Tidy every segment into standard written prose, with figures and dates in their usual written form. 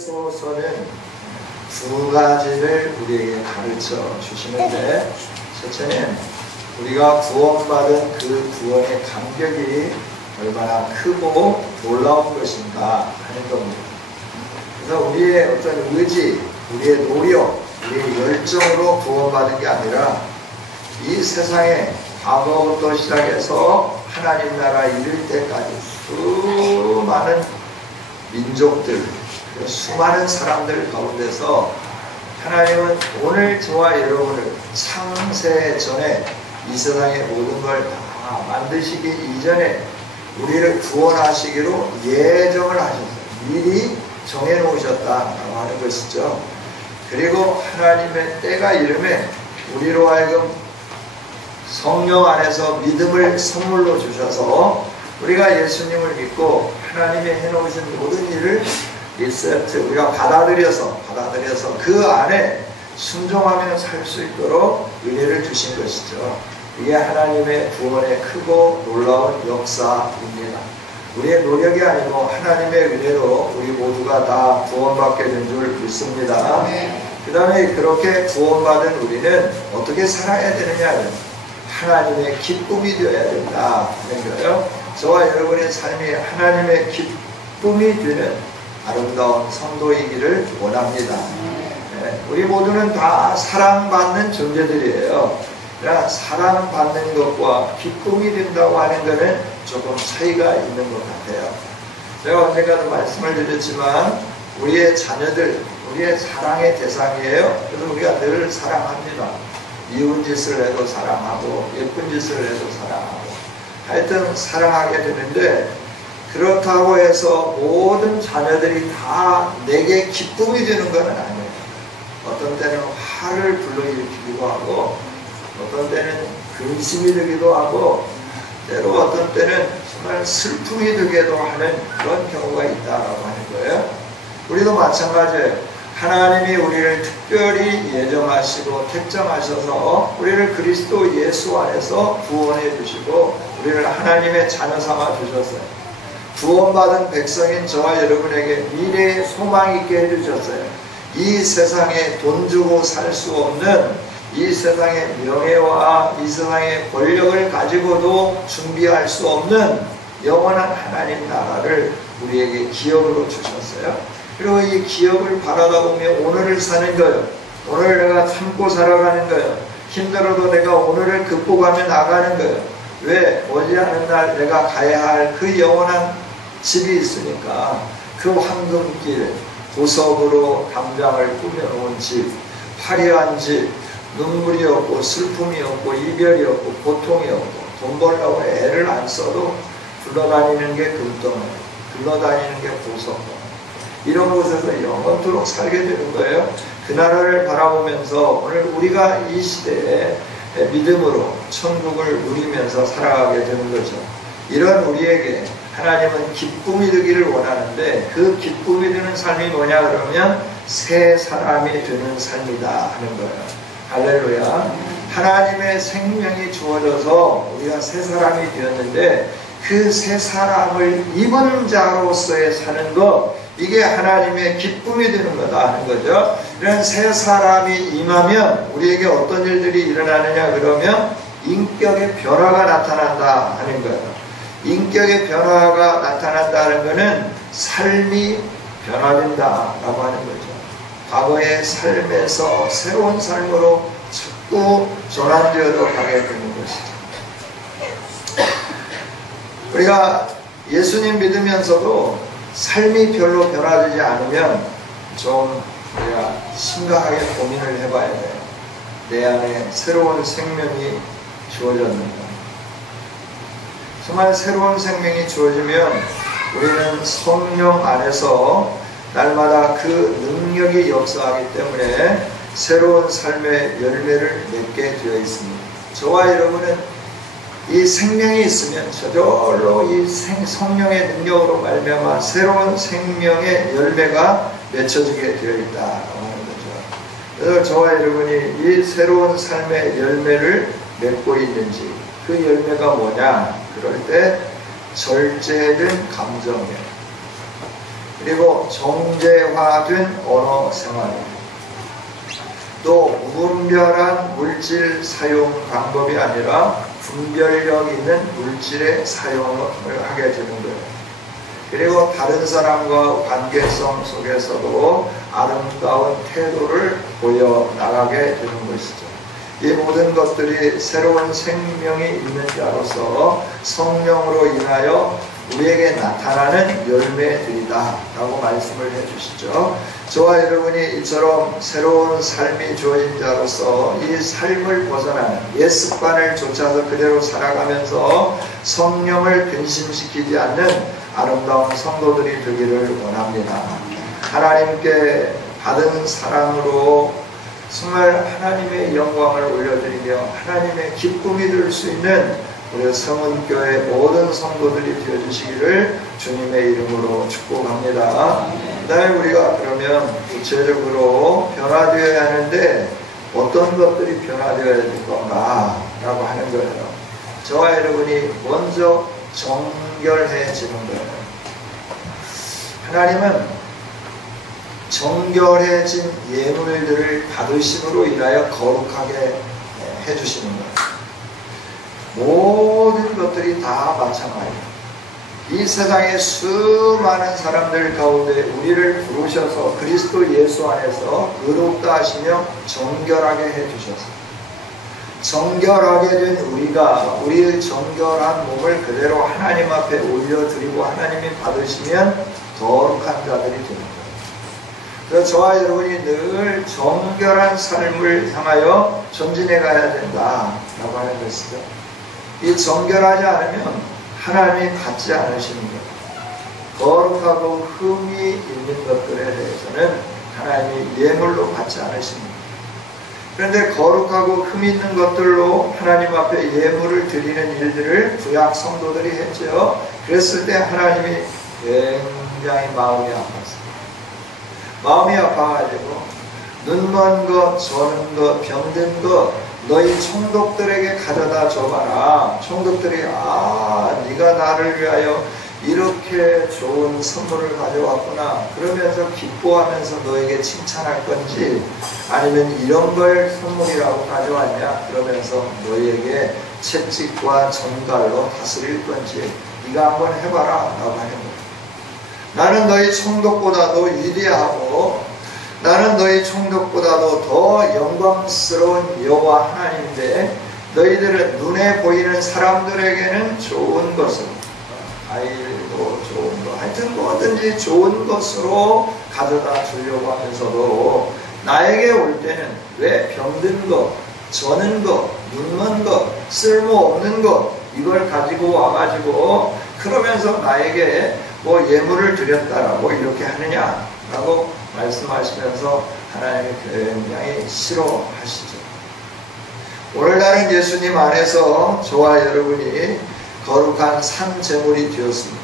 에베소서는 두 가지를 우리에게 가르쳐 주시는데, 첫째는 우리가 구원받은 그 구원의 감격이 얼마나 크고 놀라운 것인가 하는 겁니다. 그래서 우리의 어떤 의지, 우리의 노력, 우리의 열정으로 구원받은 게 아니라 이 세상에 과거부터 시작해서 하나님 나라 이를 때까지 수많은 민족들, 수많은 사람들 가운데서 하나님은 오늘 저와 여러분을 창세 전에 이 세상의 모든 걸 다 만드시기 이전에 우리를 구원하시기로 예정을 하셨어요. 미리 정해놓으셨다라고 하는 것이죠. 그리고 하나님의 때가 이름에 우리로 하여금 성령 안에서 믿음을 선물로 주셔서 우리가 예수님을 믿고 하나님이 해놓으신 모든 일을 1세트 우리가 받아들여서 그 안에 순종하며 살 수 있도록 은혜를 주신 것이죠. 이게 하나님의 구원의 크고 놀라운 역사입니다. 우리의 노력이 아니고 하나님의 은혜로 우리 모두가 다 구원받게 된 줄 믿습니다. 그 다음에 그렇게 구원받은 우리는 어떻게 살아야 되느냐면 하나님의 기쁨이 되어야 된다 하는 거예요. 저와 여러분의 삶이 하나님의 기쁨이 되는 아름다운 성도이기를 원합니다. 우리 모두는 다 사랑받는 존재들이에요. 그러나 사랑받는 것과 기쁨이 된다고 하는 것은 조금 차이가 있는 것 같아요. 제가 언젠가도 말씀을 드렸지만 우리의 자녀들, 우리의 사랑의 대상이에요. 그래서 우리가 늘 사랑합니다. 미운 짓을 해도 사랑하고 예쁜 짓을 해도 사랑하고 하여튼 사랑하게 되는데, 그렇다고 해서 모든 자녀들이 다 내게 기쁨이 되는 건 아니에요. 어떤 때는 화를 불러일으키기도 하고 어떤 때는 근심이 되기도 하고 때로 어떤 때는 정말 슬픔이 되기도 하는 그런 경우가 있다라고 하는 거예요. 우리도 마찬가지예요. 하나님이 우리를 특별히 예정하시고 택정하셔서 우리를 그리스도 예수 안에서 구원해 주시고 우리를 하나님의 자녀 삼아 주셨어요. 구원받은 백성인 저와 여러분에게 미래의 소망이 있게 해주셨어요. 이 세상에 돈 주고 살 수 없는 이 세상의 명예와 이 세상의 권력을 가지고도 준비할 수 없는 영원한 하나님 나라를 우리에게 기업으로 주셨어요. 그리고 이 기업을 바라다 보면 오늘을 사는 거예요. 오늘 내가 참고 살아가는 거예요. 힘들어도 내가 오늘을 극복하며 나가는 거예요. 왜? 머지않은 날 내가 가야 할 그 영원한 집이 있으니까 그 황금길, 보석으로 담장을 꾸며놓은 집, 화려한 집, 눈물이 없고 슬픔이 없고 이별이 없고 고통이 없고 돈 벌려고 애를 안 써도 굴러다니는 게 금덩어리, 굴러다니는 게 보석, 이런 곳에서 영원토록 살게 되는 거예요. 그 나라를 바라보면서 오늘 우리가 이 시대에 믿음으로 천국을 누리면서 살아가게 되는 거죠. 이런 우리에게 하나님은 기쁨이 되기를 원하는데, 그 기쁨이 되는 삶이 뭐냐 그러면 새 사람이 되는 삶이다 하는 거예요. 할렐루야. 하나님의 생명이 주어져서 우리가 새 사람이 되었는데, 그 새 사람을 입은 자로서의 사는 것, 이게 하나님의 기쁨이 되는 거다 하는 거죠. 이런 새 사람이 임하면 우리에게 어떤 일들이 일어나느냐 그러면 인격의 변화가 나타난다 하는 거예요. 인격의 변화가 나타난다는 것은 삶이 변화된다라고 하는 거죠. 과거의 삶에서 새로운 삶으로 자꾸 전환되어 가게 되는 것이죠. 우리가 예수님 믿으면서도 삶이 별로 변화되지 않으면 좀 우리가 심각하게 고민을 해봐야 돼요. 내 안에 새로운 생명이 주어졌는가. 정말 새로운 생명이 주어지면 우리는 성령 안에서 날마다 그 능력이 역사하기 때문에 새로운 삶의 열매를 맺게 되어 있습니다. 저와 여러분은 이 생명이 있으면 저절로 이 성령의 능력으로 말미암아 새로운 생명의 열매가 맺혀지게 되어 있다고 하는 거죠. 그래서 저와 여러분이 이 새로운 삶의 열매를 맺고 있는지, 그 열매가 뭐냐? 그럴 때 절제된 감정이에요. 그리고 정제화된 언어 생활, 또 무분별한 물질 사용 방법이 아니라 분별력 있는 물질의 사용을 하게 되는 거예요. 그리고 다른 사람과 관계성 속에서도 아름다운 태도를 보여나가게 되는 것이죠. 이 모든 것들이 새로운 생명이 있는 자로서 성령으로 인하여 우리에게 나타나는 열매들이다 라고 말씀을 해주시죠. 저와 여러분이 이처럼 새로운 삶이 주어진 자로서 이 삶을 벗어나는 옛 습관을 쫓아서 그대로 살아가면서 성령을 근심시키지 않는 아름다운 성도들이 되기를 원합니다. 하나님께 받은 사랑으로 정말 하나님의 영광을 올려드리며 하나님의 기쁨이 될 수 있는 우리 성은교회 모든 성도들이 되어주시기를 주님의 이름으로 축복합니다. 그 다음에 우리가 그러면 구체적으로 변화되어야 하는데 어떤 것들이 변화되어야 될 건가 라고 하는 거예요. 저와 여러분이 먼저 정결해지는 거예요. 하나님은 정결해진 예물들을 받으심으로 인하여 거룩하게 해주시는 거예요. 모든 것들이 다 마찬가지예요. 이 세상의 수많은 사람들 가운데 우리를 부르셔서 그리스도 예수 안에서 의롭다 하시며 정결하게 해주셨어요. 정결하게 된 우리가 우리의 정결한 몸을 그대로 하나님 앞에 올려드리고 하나님이 받으시면 거룩한 자들이 되는 거예요. 그래서 저와 여러분이 늘 정결한 삶을 향하여 전진해 가야 된다라고 하는 것이죠. 이 정결하지 않으면 하나님이 받지 않으시는 것, 거룩하고 흠이 있는 것들에 대해서는 하나님이 예물로 받지 않으십니다. 그런데 거룩하고 흠 있는 것들로 하나님 앞에 예물을 드리는 일들을 구약 성도들이 했죠. 그랬을 때 하나님이 굉장히 마음이 아팠어요. 마음이 아파가지고 눈먼 것, 저는 것, 병든 것 너희 총독들에게 가져다 줘봐라. 총독들이 네가 나를 위하여 이렇게 좋은 선물을 가져왔구나 그러면서 기뻐하면서 너에게 칭찬할 건지 아니면 이런 걸 선물이라고 가져왔냐 그러면서 너희에게 채찍과 전갈로 다스릴 건지 네가 한번 해봐라 라고 하는 거예요. 나는 너희 총독보다도 위대하고 나는 너희 총독보다도 더 영광스러운 여호와 하나님인데 너희들은 눈에 보이는 사람들에게는 좋은 것을 과일도 좋은 거 하여튼 뭐든지 좋은 것으로 가져다 주려고 하면서도 나에게 올 때는 왜 병든 것, 저는 것, 눈먼 것, 쓸모없는 것 이걸 가지고 와가지고 그러면서 나에게 뭐 예물을 드렸다라고 이렇게 하느냐라고 말씀하시면서 하나님이 굉장히 싫어하시죠. 오늘날은 예수님 안에서 저와 여러분이 거룩한 산제물이 되었습니다.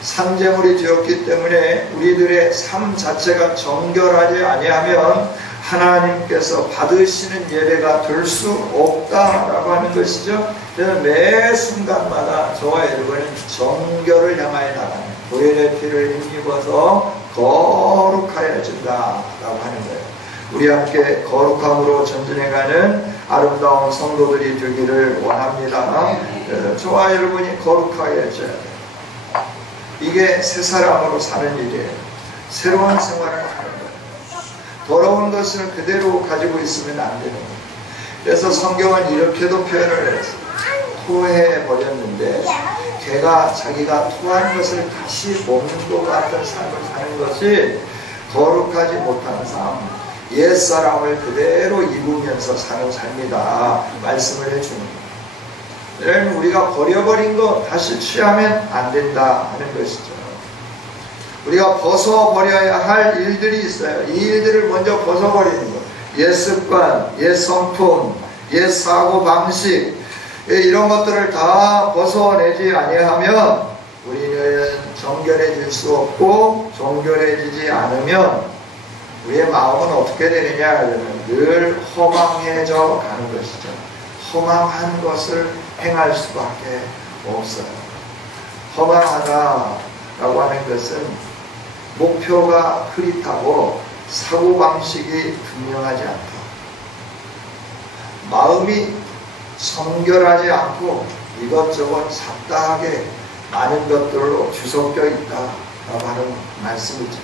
산제물이 되었기 때문에 우리들의 삶 자체가 정결하지 아니하면 하나님께서 받으시는 예배가 될 수 없다라고 하는 것이죠. 그래서 매 순간마다 저와 여러분은 정결을 향하여 나가는 보혈의 피를 힘입어서 거룩하여진다라고 하는 거예요. 우리 함께 거룩함으로 전진해가는 아름다운 성도들이 되기를 원합니다. 저와 여러분이 거룩하여져야 돼요. 이게 새 사람으로 사는 일이에요. 새로운 생활을 하는 거예요. 더러운 것을 그대로 가지고 있으면 안 되는 거예요. 그래서 성경은 이렇게도 표현을 했어요. 토해버렸는데 개가 자기가 토한 것을 다시 먹는 것 같은 삶을 사는 것이 거룩하지 못한 삶, 옛사람을 그대로 입으면서 사는 삶이다 말씀을 해주는 거예요. 우리가 버려버린 거 다시 취하면 안 된다 하는 것이죠. 우리가 벗어버려야 할 일들이 있어요. 이 일들을 먼저 벗어버리는 것, 옛 습관, 옛 성품, 옛 사고방식 이런 것들을 다 벗어내지 아니하면 우리는 정결해질 수 없고 정결해지지 않으면 우리의 마음은 어떻게 되느냐 하면 늘 허망해져 가는 것이죠. 허망한 것을 행할 수밖에 없어요. 허망하다라고 하는 것은 목표가 흐릿하고 사고방식이 분명하지 않다. 마음이 성결하지 않고 이것저것 잡다하게 많은 것들로 뒤섞여 있다라고 하는 말씀이죠.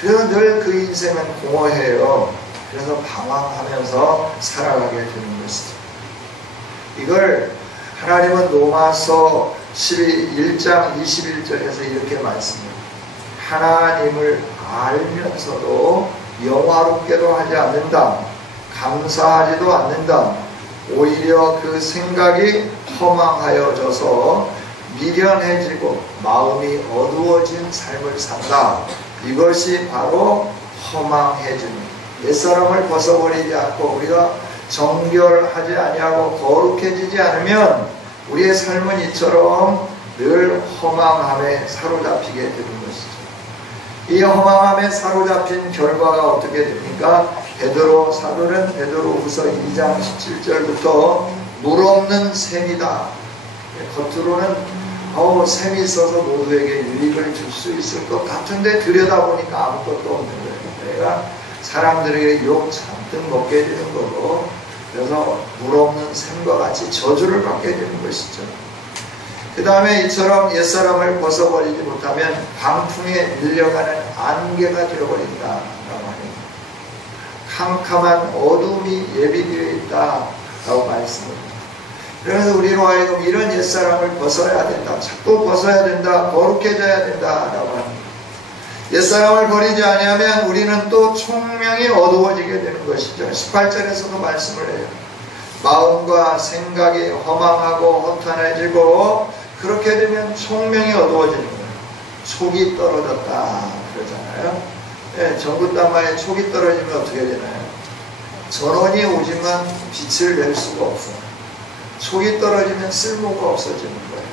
그래서 늘 그 인생은 공허해요. 그래서 방황하면서 살아가게 되는 것이죠. 이걸 하나님은 로마서 1장 21절에서 이렇게 말씀해요. 하나님을 알면서도 영화롭게도 하지 않는다. 감사하지도 않는다. 오히려 그 생각이 허망하여져서 미련해지고 마음이 어두워진 삶을 산다. 이것이 바로 허망해지는, 옛사람을 벗어버리지 않고 우리가 정결하지 아니하고 거룩해지지 않으면 우리의 삶은 이처럼 늘 허망함에 사로잡히게 되는 것이죠. 이 허망함에 사로잡힌 결과가 어떻게 됩니까? 베드로 사도는 베드로후서 2장 17절부터 물 없는 샘이다. 겉으로는 샘이 있어서 모두에게 유익을 줄 수 있을 것 같은데 들여다보니까 아무것도 없는 거예요. 내가 사람들에게 욕 잔뜩 먹게 되는 거고, 그래서 물 없는 샘과 같이 저주를 받게 되는 것이죠. 그 다음에 이처럼 옛사람을 벗어버리지 못하면 광풍에 밀려가는 안개가 되어버린다라고 하네요. 캄캄한 어둠이 예비되어 있다라고 말씀합니다. 그래서 우리로 하여금 이런 옛사람을 벗어야 된다, 자꾸 벗어야 된다, 거룩해져야 된다라고 합니다. 옛사람을 버리지 아니하면 우리는 또 총명이 어두워지게 되는 것이죠. 18절에서도 말씀을 해요. 마음과 생각이 허망하고 허탄해지고 그렇게 되면 총명이 어두워지는 거예요. 촉이 떨어졌다 그러잖아요. 네, 전구단마에 촉이 떨어지면 어떻게 되나요? 전원이 오지만 빛을 낼 수가 없어요. 촉이 떨어지면 쓸모가 없어지는 거예요.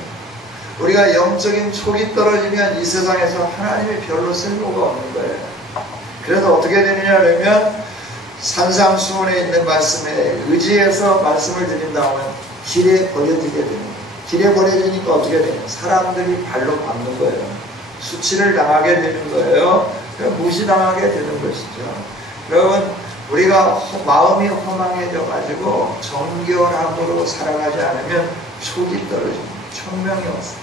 우리가 영적인 촉이 떨어지면 이 세상에서 하나님이 별로 쓸모가 없는 거예요. 그래서 어떻게 되느냐 하면 산상수훈에 있는 말씀에 의지해서 말씀을 드린다면 길에 버려지게 되는 거예요. 길에 버려지니까 어떻게 되냐, 사람들이 발로 밟는 거예요. 수치를 당하게 되는 거예요. 무시당하게 되는 것이죠. 여러분, 우리가 마음이 허망해져 가지고 정결함으로 살아가지 않으면 촉이 떨어집니다. 총명이 없어요.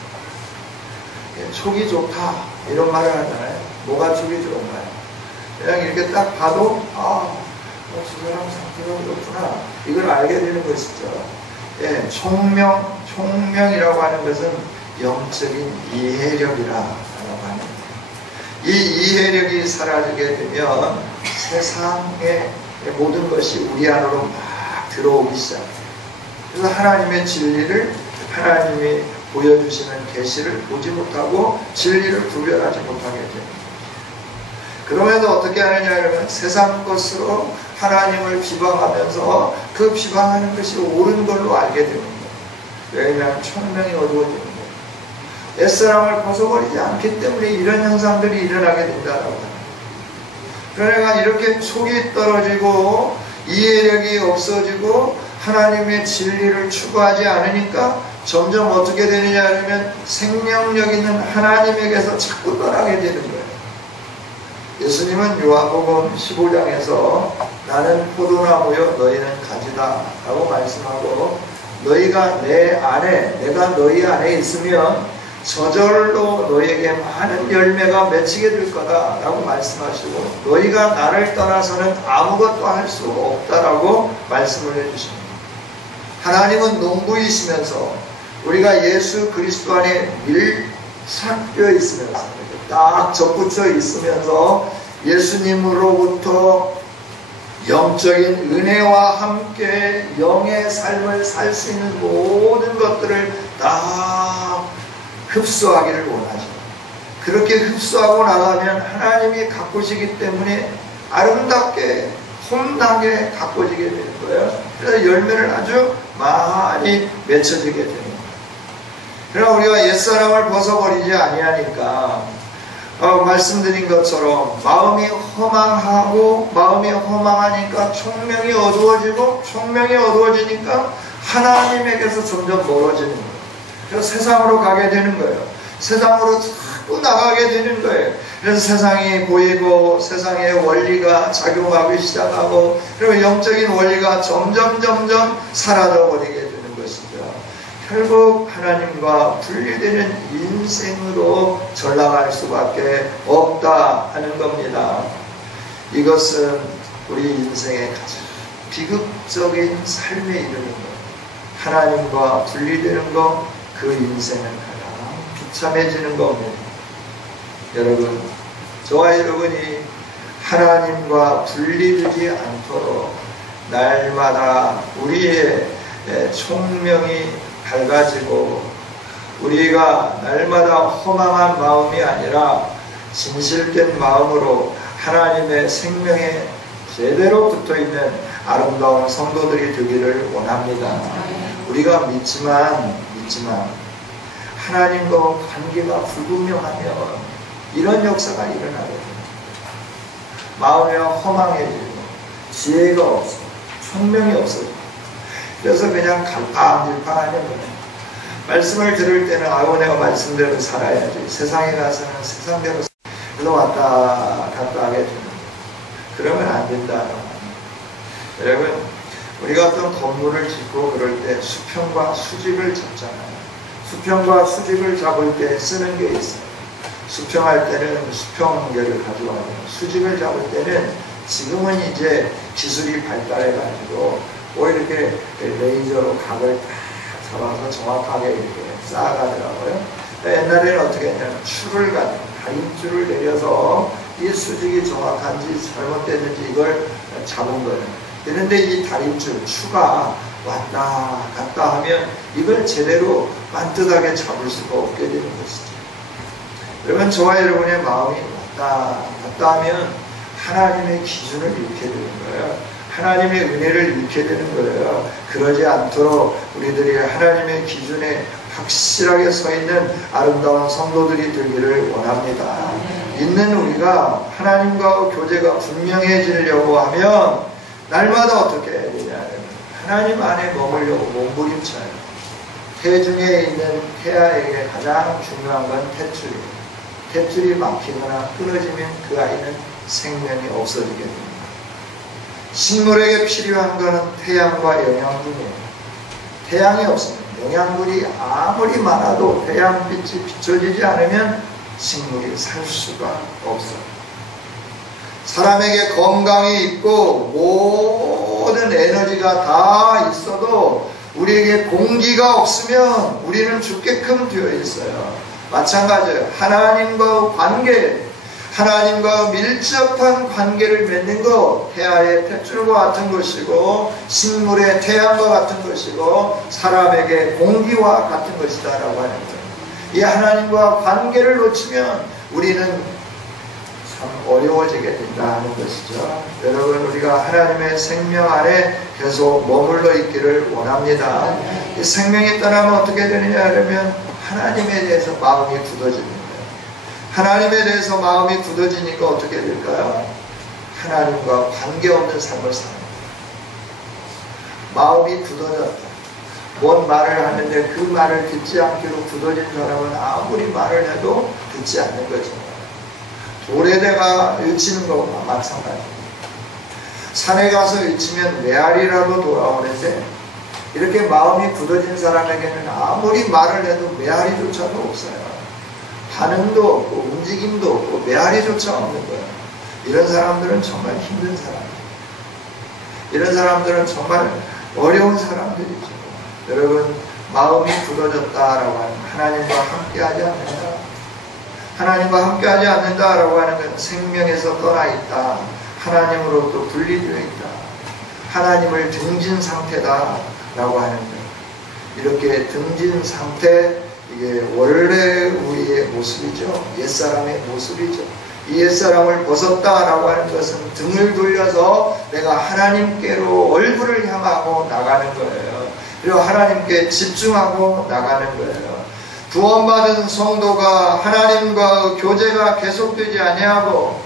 촉이 좋다 이런 말을 하잖아요. 뭐가 촉이 좋은가요? 그냥 이렇게 딱 봐도 저 사람 상태가 그렇구나, 이걸 알게 되는 것이죠. 예, 총명이라고 하는 것은 영적인 이해력이라고 합니다. 이 이해력이 사라지게 되면 세상의 모든 것이 우리 안으로 막 들어오기 시작해요. 그래서 하나님의 진리를, 하나님이 보여주시는 계시를 보지 못하고 진리를 구별하지 못하게 됩니다. 그러면서 어떻게 하느냐 하면 세상 것으로 하나님을 비방하면서 그 비방하는 것이 옳은 걸로 알게 됩니다. 왜냐하면 총명이 어두워지는 거예요. 옛사람을 벗어버리지 않기 때문에 이런 현상들이 일어나게 된다라고 합니다. 그러니까 이렇게 촉이 떨어지고 이해력이 없어지고 하나님의 진리를 추구하지 않으니까 점점 어떻게 되느냐 하면 생명력 있는 하나님에게서 자꾸 떠나게 되는 거예요. 예수님은 요한복음 15장에서 나는 포도나무요 너희는 가지다 라고 말씀하고, 너희가 내 안에, 내가 너희 안에 있으면 저절로 너희에게 많은 열매가 맺히게 될 거다 라고 말씀하시고, 너희가 나를 떠나서는 아무것도 할 수 없다라고 말씀을 해주십니다. 하나님은 농부이시면서 우리가 예수 그리스도 안에 밀착되어 있으면서, 딱 접붙여 있으면서 예수님으로부터 영적인 은혜와 함께 영의 삶을 살 수 있는 모든 것들을 다 흡수하기를 원하죠. 그렇게 흡수하고 나가면 하나님이 가꾸시기 때문에 아름답게 험나게 가꿔지게 되는 거예요. 그래서 열매를 아주 많이 맺혀지게 되는 거예요. 그러나 우리가 옛사람을 벗어버리지 아니하니까 말씀드린 것처럼 마음이 허망하고, 마음이 허망하니까 총명이 어두워지고, 총명이 어두워지니까 하나님에게서 점점 멀어지는 거예요. 그래서 세상으로 가게 되는 거예요. 세상으로 자꾸 자꾸 나가게 되는 거예요. 그래서 세상이 보이고 세상의 원리가 작용하기 시작하고, 그리고 영적인 원리가 점점 사라져버리게 되는 것이죠. 결국 하나님과 분리되는 인생으로 전락할 수밖에 없다 하는 겁니다. 이것은 우리 인생의 가장 비극적인 삶에 이르는 것, 하나님과 분리되는 것, 그 인생은 가장 비참해지는 겁니다. 여러분, 저와 여러분이 하나님과 분리되지 않도록 날마다 우리의 총명이 밝아지고, 우리가 날마다 허망한 마음이 아니라 진실된 마음으로 하나님의 생명에 제대로 붙어있는 아름다운 성도들이 되기를 원합니다. 우리가 믿지만 하나님과 관계가 불분명하면 이런 역사가 일어나게 됩니다. 마음이 허망해지고 지혜가 없어, 총명이 없어지고, 그래서 그냥 갈팡질팡하는 거예요. 말씀을 들을 때는 내가 말씀대로 살아야지, 세상에 가서는 세상대로 그래서 왔다 갔다 하게 되는 거예요. 그러면 안 된다. 여러분, 우리가 어떤 건물을 짓고 그럴 때 수평과 수직을 잡잖아요. 수평과 수직을 잡을 때 쓰는 게 있어요. 수평할 때는 수평계를 가져와요. 수직을 잡을 때는 지금은 이제 기술이 발달해가지고 이렇게 레이저로 각을 딱 잡아서 정확하게 이렇게 쌓아가더라고요. 옛날에는 어떻게 했냐면 줄을 가지고 다림줄을 내려서 이 수직이 정확한지 잘못됐는지 이걸 잡은 거예요. 그런데 이 다림줄, 추가 왔다 갔다 하면 이걸 제대로 반듯하게 잡을 수가 없게 되는 것이죠. 여러분, 저와 여러분의 마음이 왔다 갔다 하면 하나님의 기준을 잃게 되는 거예요. 하나님의 은혜를 잃게 되는 거예요. 그러지 않도록 우리들이 하나님의 기준에 확실하게 서 있는 아름다운 성도들이 되기를 원합니다. 있는 우리가 하나님과 교제가 분명해지려고 하면 날마다 어떻게 해야 되냐, 하나님 안에 머물려고 몸부림쳐요. 태 중에 있는 태아에게 가장 중요한 건 탯줄이에요. 탯줄이 막히거나 끊어지면 그 아이는 생명이 없어지게 됩니다. 식물에게 필요한 것은 태양과 영양분이에요. 태양이 없으면, 영양분이 아무리 많아도 태양빛이 비춰지지 않으면 식물이 살 수가 없어요. 사람에게 건강이 있고 모든 에너지가 다 있어도 우리에게 공기가 없으면 우리는 죽게끔 되어 있어요. 마찬가지예요. 하나님과 관계, 하나님과 밀접한 관계를 맺는 것, 태아의 탯줄과 같은 것이고 식물의 태양과 같은 것이고 사람에게 공기와 같은 것이다 라고 하는 거예요. 이 하나님과 관계를 놓치면 우리는 참 어려워지게 된다는 것이죠. 여러분, 우리가 하나님의 생명 안에 계속 머물러 있기를 원합니다. 이 생명이 떠나면 어떻게 되느냐 하면 하나님에 대해서 마음이 굳어집니다. 하나님에 대해서 마음이 굳어지니까 어떻게 될까요? 하나님과 관계없는 삶을 사는 거예요. 마음이 굳어졌다. 뭔 말을 하는데 그 말을 듣지 않기로 굳어진 사람은 아무리 말을 해도 듣지 않는 거죠. 돌에다가 외치는 것과 마찬가지입니다. 산에 가서 외치면 메아리라도 돌아오는데 이렇게 마음이 굳어진 사람에게는 아무리 말을 해도 메아리조차도 없어요. 반응도 없고 움직임도 없고 메아리조차 없는 거예요. 이런 사람들은 정말 힘든 사람이에요. 이런 사람들은 정말 어려운 사람들이죠. 여러분, 마음이 굳어졌다라고 하는, 하나님과 함께하지 않는다, 하나님과 함께하지 않는다라고 하는 건 생명에서 떠나 있다, 하나님으로부터 분리되어 있다, 하나님을 등진 상태다라고 하는 것. 이렇게 등진 상태, 이게 원래 우리의 모습이죠. 옛사람의 모습이죠. 이 옛사람을 벗었다라고 하는 것은 등을 돌려서 내가 하나님께로 얼굴을 향하고 나가는 거예요. 그리고 하나님께 집중하고 나가는 거예요. 구원받은 성도가 하나님과 교제가 계속되지 아니하고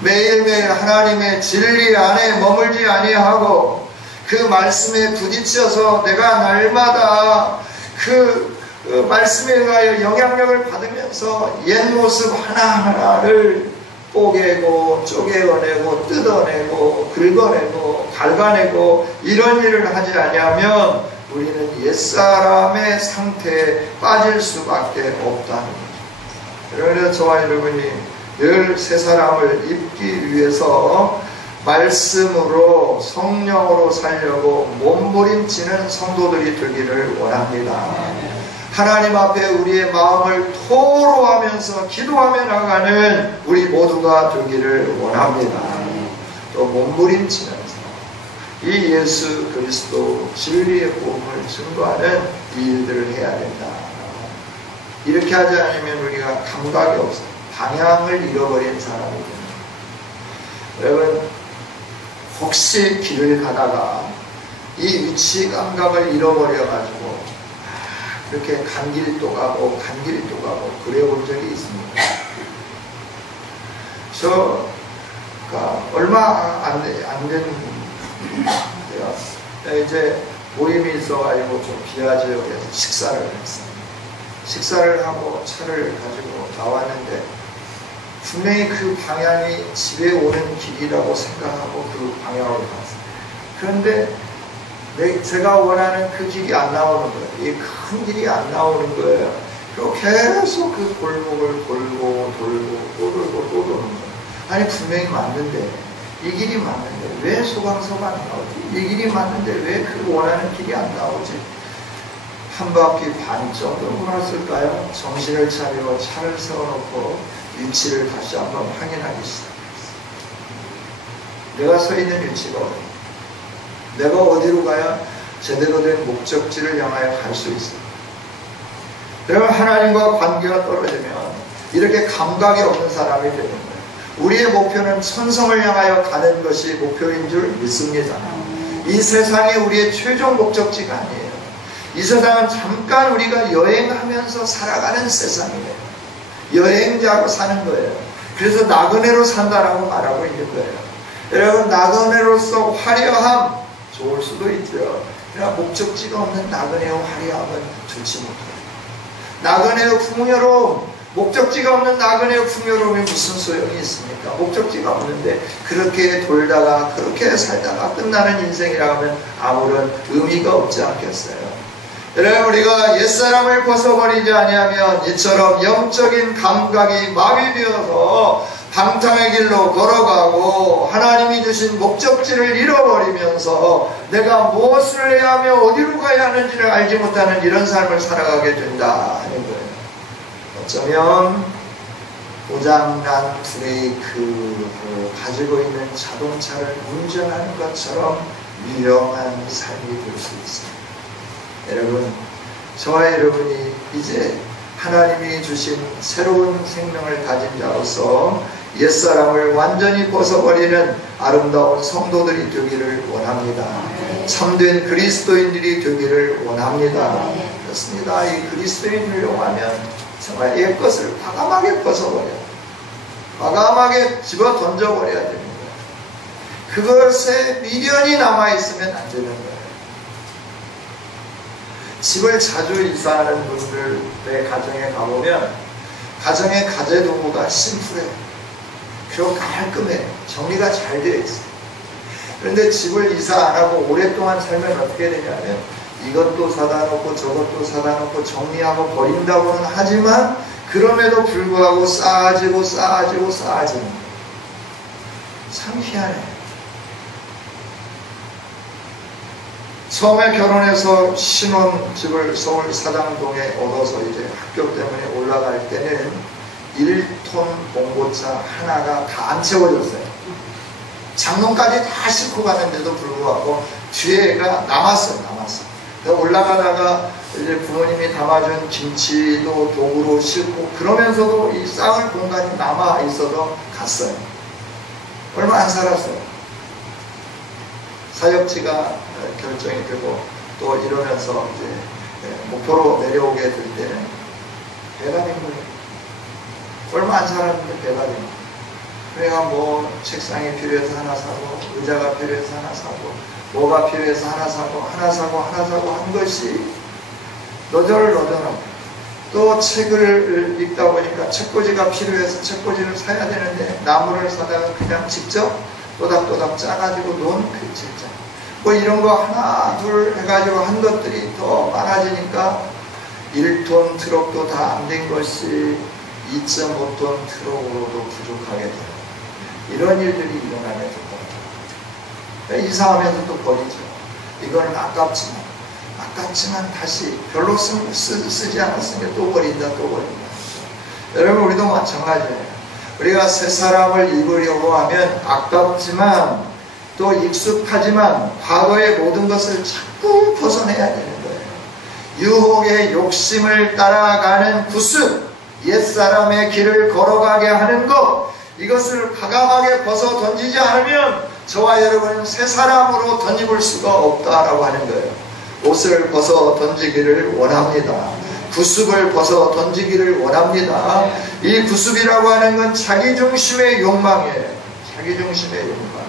매일매일 하나님의 진리 안에 머물지 아니하고 그 말씀에 부딪혀서 내가 날마다 그 그 말씀에 의하여 영향력을 받으면서 옛 모습 하나하나를 뽀개고 쪼개어내고 뜯어내고 긁어내고 갈가내고 이런 일을 하지 않으면 우리는 옛사람의 상태에 빠질 수밖에 없다는 거죠. 그래서 저와 여러분이 늘 새 사람을 입기 위해서 말씀으로 성령으로 살려고 몸부림치는 성도들이 되기를 원합니다. 하나님 앞에 우리의 마음을 토로하면서 기도하며 나가는 우리 모두가 되기를 원합니다. 또 몸부림치면서 이 예수 그리스도 진리의 복음을 증거하는 이 일들을 해야 된다. 이렇게 하지 않으면 우리가 감각이 없어요. 방향을 잃어버린 사람이 됩니다. 여러분, 혹시 길을 가다가 이 위치 감각을 잃어버려가지고 그렇게 간 길이 또 가고 간 길이 또 가고 그래 본 적이 있습니다. 저 얼마 안 된 제가 이제 모임이 있어가지고 좀 비아 지역에서 식사를 했어요. 식사를 하고 차를 가지고 나왔는데 분명히 그 방향이 집에 오는 길이라고 생각하고 그 방향으로 갔어요. 그런데 제가 원하는 그 길이 안 나오는 거예요. 이 큰 길이 안 나오는 거예요. 그리고 계속 그 골목을 돌고 돌고 또 돌고 또 도는 거예요. 아니 분명히 맞는데 이 길이 맞는데 왜 소방서가 안 나오지? 이 길이 맞는데 왜 그 원하는 길이 안 나오지? 한 바퀴 반 정도 돌았을까요? 정신을 차리고 차를 세워놓고 위치를 다시 한번 확인하기 시작했어요. 내가 서 있는 위치가 어디야? 내가 어디로 가야 제대로 된 목적지를 향하여 갈 수 있어요? 내가 하나님과 관계가 떨어지면 이렇게 감각이 없는 사람이 되는 거예요. 우리의 목표는 천성을 향하여 가는 것이 목표인 줄 믿습니다. 이 세상이 우리의 최종 목적지가 아니에요. 이 세상은 잠깐 우리가 여행하면서 살아가는 세상이에요. 여행자로 사는 거예요. 그래서 나그네로 산다라고 말하고 있는 거예요. 여러분, 나그네로서 화려함 좋을 수도 있죠. 그러나 목적지가 없는 나그네의 화려함은 좋지 못해요. 나그네의 풍요로움, 목적지가 없는 나그네의 풍요로움이 무슨 소용이 있습니까? 목적지가 없는데 그렇게 돌다가 그렇게 살다가 끝나는 인생이라고 하면 아무런 의미가 없지 않겠어요? 여러분, 우리가 옛사람을 벗어버리지 아니하면 이처럼 영적인 감각이 마비되어서 방탕의 길로 걸어가고 하나님이 주신 목적지를 잃어버리면서 내가 무엇을 해야 하며 어디로 가야 하는지를 알지 못하는 이런 삶을 살아가게 된다 하는 거예요. 어쩌면 고장난 브레이크를 가지고 있는 자동차를 운전하는 것처럼 위험한 삶이 될 수 있습니다. 여러분, 저와 여러분이 이제 하나님이 주신 새로운 생명을 가진 자로서 옛사람을 완전히 벗어버리는 아름다운 성도들이 되기를 원합니다. 참된 그리스도인들이 되기를 원합니다. 그렇습니다. 이 그리스도인으로 하면 정말 옛것을 과감하게 벗어버려요. 과감하게 집어 던져버려야 됩니다. 그것에 미련이 남아있으면 안 되는 거예요. 집을 자주 이사하는 분들의 가정에 가보면 가정의 가재도구가 심플해요. 그리고 깔끔해요. 정리가 잘 되어 있어요. 그런데 집을 이사 안 하고 오랫동안 살면 어떻게 되냐면 이것도 사다 놓고 저것도 사다 놓고 정리하고 버린다고는 하지만 그럼에도 불구하고 쌓아지고 쌓아지고 쌓아지는 거예요. 참 희한해요. 처음에 결혼해서 신혼집을 서울 사당동에 얻어서 이제 학교 때문에 올라갈 때는 1톤 봉고차 하나가 다 안 채워졌어요. 장롱까지 다 싣고 가는데도 불구하고 뒤에가 남았어요. 올라가다가 이제 부모님이 담아준 김치도 도구로 싣고 그러면서도 이 쌓을 공간이 남아 있어도 갔어요. 얼마 안 살았어요. 사역지가 결정이 되고 또 이러면서 이제 목포로 내려오게 될 때는 배가 된 거예요. 얼마 안 살았는데 배가 된 거예요. 그래가 뭐 책상이 필요해서 하나 사고 의자가 필요해서 하나 사고 뭐가 필요해서 하나 사고 한 것이 너덜너덜하고 또 책을 읽다 보니까 책꽂이가 필요해서 책꽂이를 사야 되는데 나무를 사다가 그냥 직접 또닥또닥 짜가지고 놓은 그 책장. 뭐 이런 거 하나 둘 해가지고 한 것들이 더 많아지니까 1톤 트럭도 다 안 된 것이 2.5톤 트럭으로도 부족하게 돼요. 이런 일들이 일어나게 됩니다. 이사하면서 또 버리죠. 이거는 아깝지만 다시 별로 쓰지 않았으니까 또 버린다. 여러분 우리도 마찬가지예요. 우리가 새 사람을 입으려고 하면 아깝지만 또 익숙하지만 과거의 모든 것을 자꾸 벗어내야 되는 거예요. 유혹의 욕심을 따라가는 구습, 옛사람의 길을 걸어가게 하는 것, 이것을 과감하게 벗어 던지지 않으면 저와 여러분은 새 사람으로 덧입을 수가 없다라고 하는 거예요. 옷을 벗어 던지기를 원합니다. 구습을 벗어 던지기를 원합니다. 이 구습이라고 하는 건 자기중심의 욕망이에요. 자기중심의 욕망.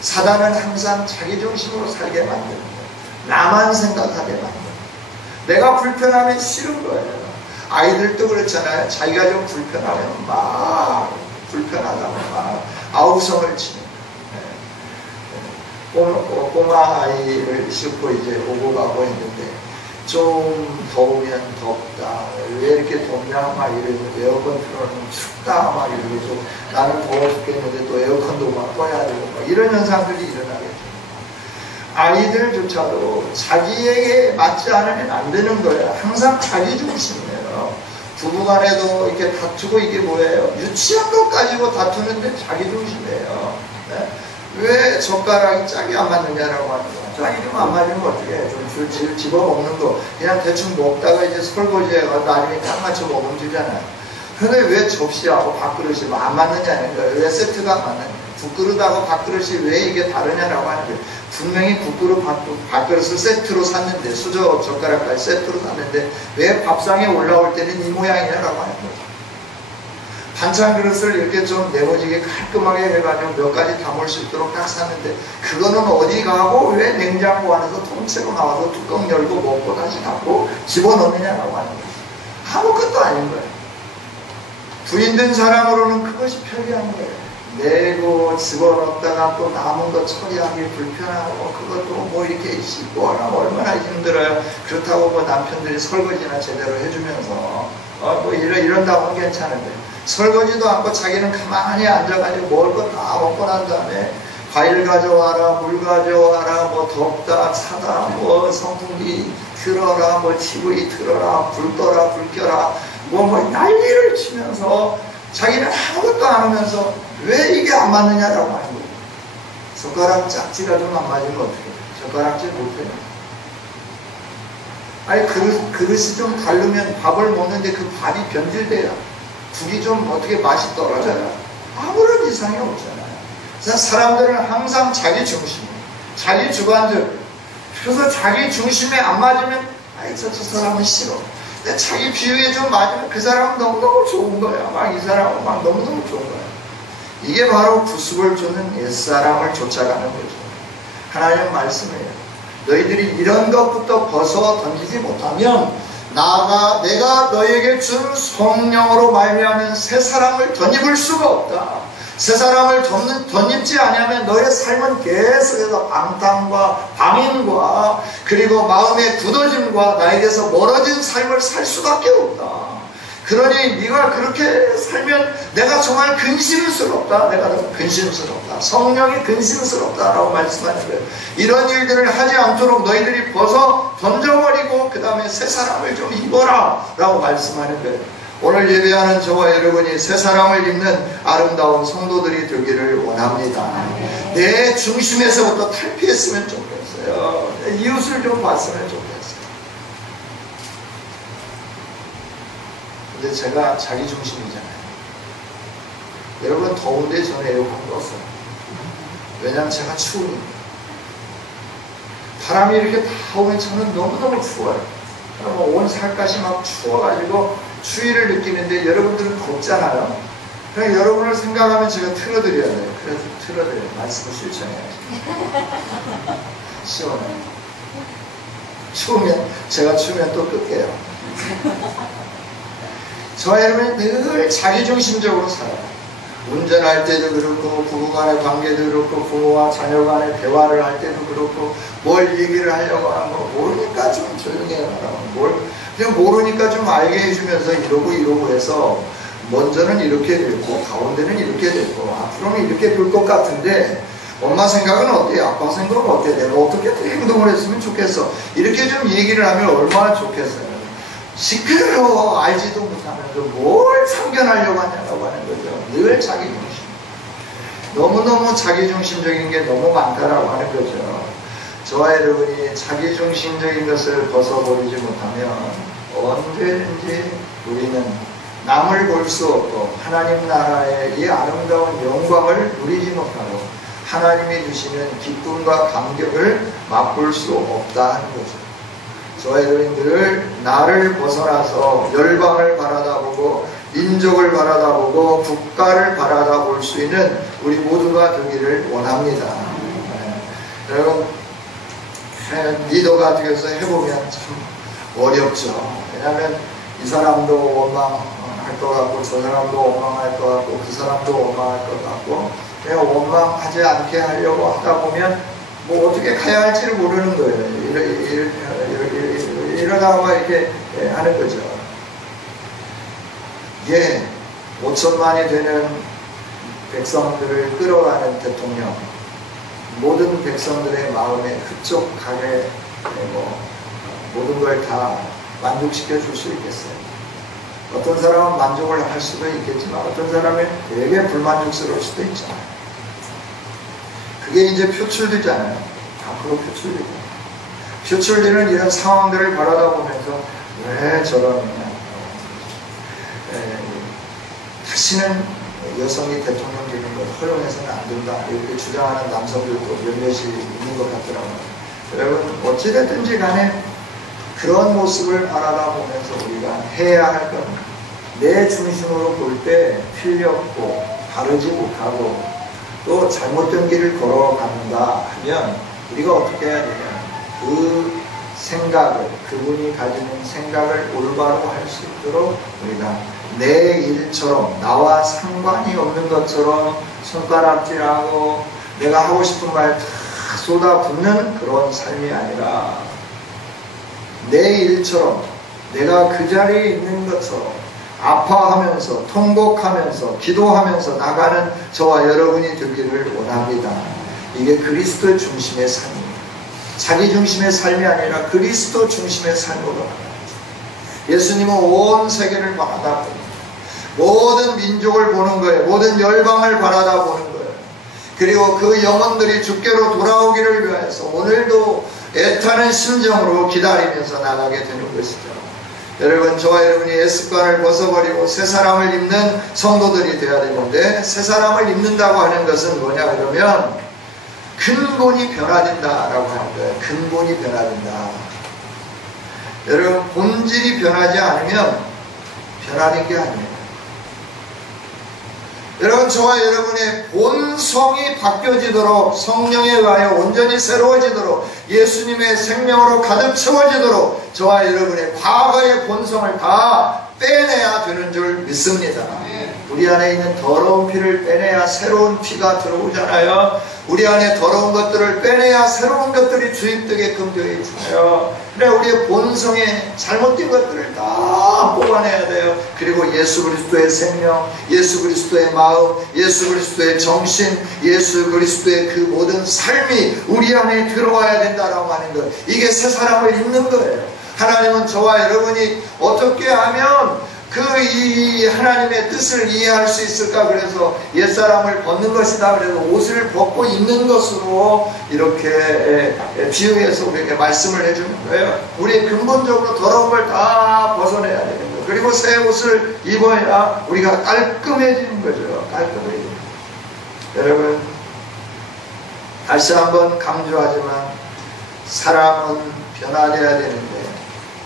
사단은 항상 자기중심으로 살게 만듭니다. 나만 생각하게 만듭니다. 내가 불편하면 싫은 거예요. 아이들도 그렇잖아요. 자기가 좀 불편하면 막 불편하다고 막 아우성을 치는 거예요. 꼬마 아이를 싣고 이제 오고 가고 했는데 좀 더우면 덥다. 왜 이렇게 덥냐 막 이러고 에어컨 틀어놓으면 춥다 막 이러고 나는 더워 죽겠는데 또 에어컨도 막 꺼야 되고 막 이런 현상들이 일어나겠죠. 아이들조차도 자기에게 맞지 않으면 안 되는 거예요. 항상 자기 중심이에요. 부부간에도 이렇게 다투고 이게 뭐예요? 유치한 것 가지고 다투는데 자기 중심이에요. 네? 왜 젓가락이 짝이 안 맞느냐라고 하는 거야. 짝이 좀 안 맞으면 어떻게 해? 좀 집어먹는 거 그냥 대충 먹다가 이제 설거지해가지고 나중에 딱 맞춰 먹으면 되잖아요. 근데 왜 접시하고 밥그릇이 안 맞느냐는 거예요. 왜 세트가 안 맞느냐. 국그릇하고 밥그릇이 왜 이게 다르냐라고 하는 거예요. 분명히 국그릇, 밥그릇을 세트로 샀는데 수저 젓가락까지 세트로 샀는데 왜 밥상에 올라올 때는 이 모양이냐라고 하는 거죠. 반찬 그릇을 이렇게 좀 네모지게 깔끔하게 해가지고 몇 가지 담을 수 있도록 딱 샀는데 그거는 어디 가고 왜 냉장고 안에서 통째로 나와서 뚜껑 열고 먹고 다시 닫고 집어넣느냐라고 하는 거죠. 아무것도 아닌 거예요. 부인된 사람으로는 그것이 편리한 거예요. 내고 집어넣었다가 또 남은 거 처리하기 불편하고 그것도 뭐 이렇게 씻고 하라고 얼마나 힘들어요. 그렇다고 뭐 남편들이 설거지나 제대로 해주면서 뭐 이런다고 하면 괜찮은데 설거지도 않고 자기는 가만히 앉아가지고 먹을 거 다 먹고 난 다음에 과일 가져와라, 물 가져와라, 뭐 덥다, 차다, 뭐 선풍기 틀어라, 뭐 TV 틀어라, 불 떠라, 불 켜라, 뭐 난리를 치면서 자기는 아무것도 안 하면서 왜 이게 안 맞느냐라고 하는 거예요. 젓가락 짝지가 좀 안 맞으면 어떻게 해요? 젓가락질 못해요. 아니 그릇이 좀 다르면 밥을 먹는데 그 밥이 변질돼요. 국이 좀 어떻게 맛이 떨어져요. 아무런 이상이 없잖아요. 그래서 사람들은 항상 자기 중심, 자기 주관적. 그래서 자기 중심에 안 맞으면 아이 저 사람은 싫어. 근데 자기 비유에 좀 맞으면 그 사람은 너무너무 좋은 거야. 막 이 사람은 막 너무너무 좋은 거야. 이게 바로 구습을 주는 옛사람을 쫓아가는 거죠. 하나님 말씀이에요. 너희들이 이런 것부터 벗어 던지지 못하면 나아가 내가 너희에게 준 성령으로 말미암은 새 사람을 덧입을 수가 없다. 새 사람을 덧입지 않으면 너의 삶은 계속해서 방탕과 방임과 그리고 마음의 굳어짐과 나에게서 멀어진 삶을 살 수밖에 없다. 그러니 네가 그렇게 살면 내가 정말 근심스럽다. 내가 근심스럽다. 성령이 근심스럽다라고 말씀하는 거예요. 이런 일들을 하지 않도록 너희들이 벗어 던져버리고 그 다음에 새 사람을 좀 입어라 라고 말씀하는 거예요. 오늘 예배하는 저와 여러분이 새 사람을 입는 아름다운 성도들이 되기를 원합니다. 내 중심에서부터 탈피했으면 좋겠어요. 이웃을 좀 봤으면 좋겠어요. 근데 제가 자기 중심이잖아요. 여러분 더운데 저는 에어컨 껐어요. 왜냐하면 제가 추우니까. 바람이 이렇게 다 오면 저는 너무너무 추워요. 온 살갗이 막 추워가지고 추위를 느끼는데 여러분들은 덥잖아요. 그러니까 여러분을 생각하면 제가 틀어드려야 돼요. 그래서 틀어드려요. 말씀을 실천해야지. 시원해요. 추우면 제가 추우면 또 끌게요. 저와 여러분이 늘 자기중심적으로 살아요. 운전할 때도 그렇고, 부부간의 관계도 그렇고, 부모와 자녀 간의 대화를 할 때도 그렇고, 뭘 얘기를 하려고 하는 거 모르니까 좀 조용히 해라. 그냥 모르니까 좀 알게 해주면서 이러고 해서 먼저는 이렇게 됐고, 가운데는 이렇게 됐고, 앞으로는 이렇게 될 것 같은데, 엄마 생각은 어때? 아빠 생각은 어때? 내가 어떻게 행동을 했으면 좋겠어? 이렇게 좀 얘기를 하면 얼마나 좋겠어요. 시끄러워. 알지도 못하면서 뭘 참견하려고 하냐고 하는 거죠. 늘 자기중심. 너무너무 자기중심적인 게 너무 많다라고 하는 거죠. 저와 여러분이 자기중심적인 것을 벗어버리지 못하면 언제든지 우리는 남을 볼 수 없고 하나님 나라의 이 아름다운 영광을 누리지 못하고 하나님이 주시는 기쁨과 감격을 맛볼 수 없다 하는 거죠. 저와 여러분이 늘 나를 벗어나서 열방을 바라다보고 민족을 바라다보고 국가를 바라다볼 수 있는 우리 모두가 되기를 원합니다. 여러분, 리더가 되어서 해보면 참 어렵죠. 왜냐하면 이 사람도 원망할 것 같고 저 사람도 원망할 것 같고 그 사람도 원망할 것 같고 그냥 원망하지 않게 하려고 하다 보면 뭐 어떻게 가야 할지를 모르는 거예요. 이러다가 이렇게 하는 거죠. 이게 5천만이 되는 백성들을 끌어가는 대통령, 모든 백성들의 마음에 흡족하게 모든 걸 다 만족시켜 줄 수 있겠어요. 어떤 사람은 만족을 할 수도 있겠지만 어떤 사람은 되게 불만족스러울 수도 있잖아요. 그게 이제 표출되잖아요. 앞으로 표출되죠. 표출되는 이런 상황들을 바라다보면서 왜 저러느냐, 다시는 여성이 대통령 되는 걸 허용해서는 안 된다 이렇게 주장하는 남성들도 몇몇이 있는 것 같더라고요. 여러분 어찌됐든지 간에 그런 모습을 바라다보면서 우리가 해야 할 건 내 중심으로 볼 때 틀렸고 바르지 못하고 또 잘못된 길을 걸어가는가 하면 우리가 어떻게 해야 되냐, 그 생각을, 그분이 가지는 생각을 올바로 할 수 있도록 우리가 내 일처럼 나와 상관이 없는 것처럼 손가락질하고 내가 하고 싶은 말 다 쏟아붓는 그런 삶이 아니라 내 일처럼 내가 그 자리에 있는 것처럼 아파하면서 통곡하면서 기도하면서 나가는 저와 여러분이 되기를 원합니다. 이게 그리스도 중심의 삶입니다. 자기 중심의 삶이 아니라 그리스도 중심의 삶으로 나가요. 예수님은 온 세계를 바라다보고 모든 민족을 보는 거예요. 모든 열방을 바라다보는 거예요. 그리고 그 영혼들이 주께로 돌아오기를 위해서 오늘도 애타는 심정으로 기다리면서 나가게 되는 것이죠. 여러분, 저와 여러분이 옛습관을 벗어버리고 새 사람을 입는 성도들이 되어야 되는데, 새 사람을 입는다고 하는 것은 뭐냐 그러면 근본이 변화된다라고 하는 거예요. 근본이 변화된다. 여러분, 본질이 변하지 않으면 변화된 게 아니에요. 여러분, 저와 여러분의 본성이 바뀌어지도록, 성령에 의하여 온전히 새로워지도록, 예수님의 생명으로 가득 채워지도록 저와 여러분의 과거의 본성을 다 빼내야 되는 줄 믿습니다. 우리 안에 있는 더러운 피를 빼내야 새로운 피가 들어오잖아요. 우리 안에 더러운 것들을 빼내야 새로운 것들이 주입되게끔 되어 있잖아요. 그래, 우리의 본성에 잘못된 것들을 다 뽑아내야 돼요. 그리고 예수 그리스도의 생명, 예수 그리스도의 마음, 예수 그리스도의 정신, 예수 그리스도의 그 모든 삶이 우리 안에 들어와야 된다라고 하는 것, 이게 새 사람을 입는 거예요. 하나님은 저와 여러분이 어떻게 하면 이 하나님의 뜻을 이해할 수 있을까? 그래서 옛사람을 벗는 것이다. 그래서 옷을 벗고 입는 것으로 이렇게 비유해서 우리에게 말씀을 해주는 거예요. 우리 근본적으로 더러운 걸 다 벗어내야 되는 거예요. 그리고 새 옷을 입어야 우리가 깔끔해지는 거죠. 깔끔해지는 거예요. 여러분, 다시 한번 강조하지만 사람은 변화되어야 되는데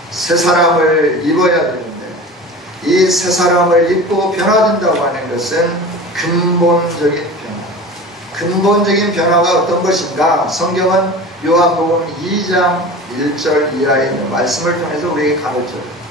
새 사람을 입어야 되는데, 이 새 사람을 입고 변화된다고 하는 것은 근본적인 변화. 근본적인 변화가 어떤 것인가? 성경은 요한복음 2장 1절 이하에 있는 말씀을 통해서 우리에게 가르쳐요.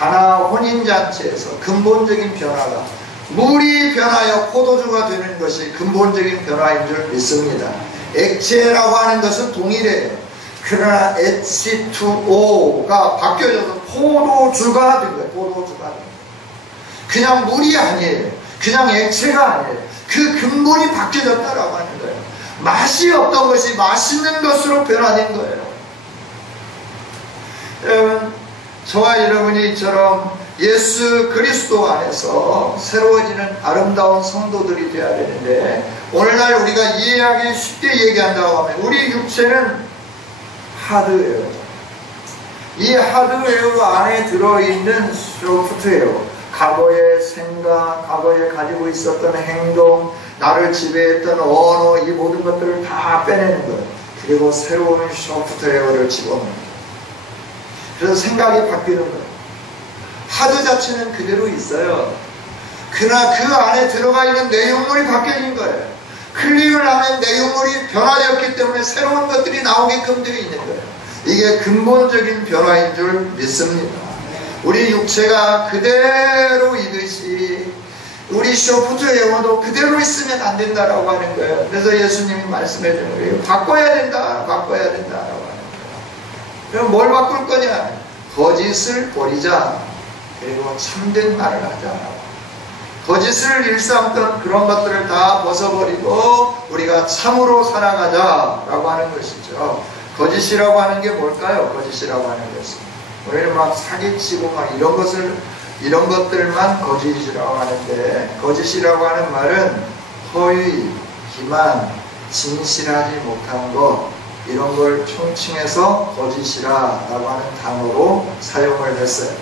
가나 혼인잔치에서 근본적인 변화가 물이 변하여 포도주가 되는 것이 근본적인 변화인 줄 믿습니다. 액체라고 하는 것은 동일해요. 그러나 H2O가 바뀌어져서 포도주가 된 거예요. 포도주가 된 거예요. 그냥 물이 아니에요. 그냥 액체가 아니에요. 그 근본이 바뀌어졌다라고 하는 거예요. 맛이 없던 것이 맛있는 것으로 변화된 거예요. 여러분, 저와 여러분이 이처럼 예수 그리스도 안에서 새로워지는 아름다운 성도들이 되어야 되는데, 오늘날 우리가 이해하기 쉽게 얘기한다고 하면 우리 육체는 하드웨어죠. 이 하드웨어 안에 들어있는 소프트웨어, 과거의 생각, 과거에 가지고 있었던 행동, 나를 지배했던 언어, 이 모든 것들을 다 빼내는 거예요. 그리고 새로운 소프트웨어를 집어넣는 거예요. 그래서 생각이 바뀌는 거예요. 하드 자체는 그대로 있어요. 그러나 그 안에 들어가 있는 내용물이 바뀌어진 거예요. 클릭을 하면 내용물이 변화되었기 때문에 새로운 것들이 나오게끔 되어 있는 거예요. 이게 근본적인 변화인 줄 믿습니다. 우리 육체가 그대로이듯이 우리 소프트웨어도 그대로 있으면 안 된다라고 하는 거예요. 그래서 예수님이 말씀해 주는 거예요. 바꿔야 된다, 바꿔야 된다라고 하는 거예요. 그럼 뭘 바꿀 거냐? 거짓을 버리자. 그리고 참된 말을 하자. 거짓을 일삼던 그런 것들을 다 벗어버리고 우리가 참으로 살아가자라고 하는 것이죠. 거짓이라고 하는 게 뭘까요? 거짓이라고 하는 것은 우리는 막 사기치고 막 이런 것들만 거짓이라고 하는데, 거짓이라고 하는 말은 허위, 기만, 진실하지 못한 것, 이런 걸 총칭해서 거짓이라고 하는 단어로 사용을 했어요.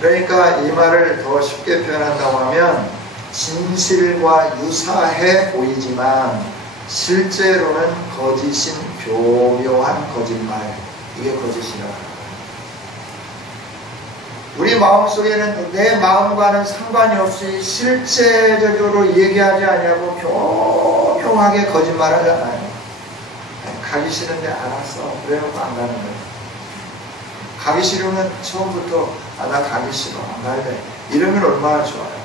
그러니까 이 말을 더 쉽게 표현한다고 하면 진실과 유사해 보이지만 실제로는 거짓인 교묘한 거짓말, 이게 거짓이라. 우리 마음속에는 내 마음과는 상관이 없이 실제적으로 얘기하지 않냐고 교묘하게 거짓말하잖아요. 가기 싫은데 알았어. 그래놓고 안 가는 거예요. 가기 싫으면 처음부터 나 가기 싫어, 안 갈래, 이러면 얼마나 좋아요.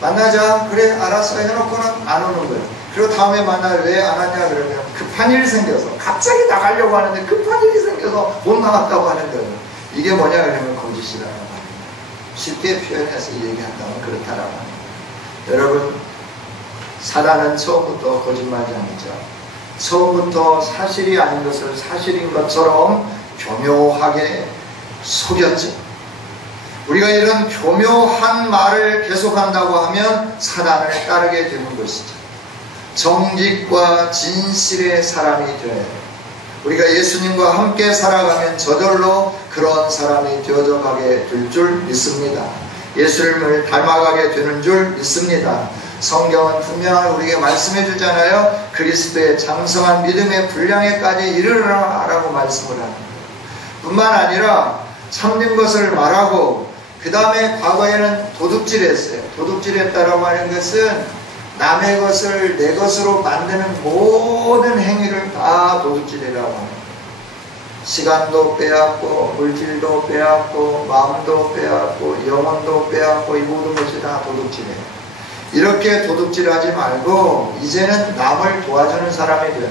만나자, 그래 알았어 해놓고는 안 오는 거예요. 그리고 다음에 만나요. 왜 안 왔냐 그러면 급한 일이 생겨서, 갑자기 나가려고 하는데 급한 일이 생겨서 못 나갔다고 하는 거예요. 이게 뭐냐 그러면 거짓이라는 말이에요. 쉽게 표현해서 얘기한다면 그렇다라고 합니다. 여러분, 사단은 처음부터 거짓말장이죠. 처음부터 사실이 아닌 것을 사실인 것처럼 교묘하게 속였죠. 우리가 이런 교묘한 말을 계속한다고 하면 사단을 따르게 되는 것이죠. 정직과 진실의 사람이 되어야 돼요. 우리가 예수님과 함께 살아가면 저절로 그런 사람이 되어져 가게 될 줄 믿습니다. 예수님을 닮아가게 되는 줄 믿습니다. 성경은 분명히 우리에게 말씀해 주잖아요. 그리스도의 장성한 믿음의 분량에까지 이르르라 라고 말씀을 하는 거예요. 뿐만 아니라 참된 것을 말하고, 그 다음에 과거에는 도둑질했어요. 도둑질했다라고 하는 것은 남의 것을 내 것으로 만드는 모든 행위를 다 도둑질이라고 합니다. 시간도 빼앗고, 물질도 빼앗고, 마음도 빼앗고, 영혼도 빼앗고, 이 모든 것이 다 도둑질이에요. 이렇게 도둑질하지 말고 이제는 남을 도와주는 사람이 돼요.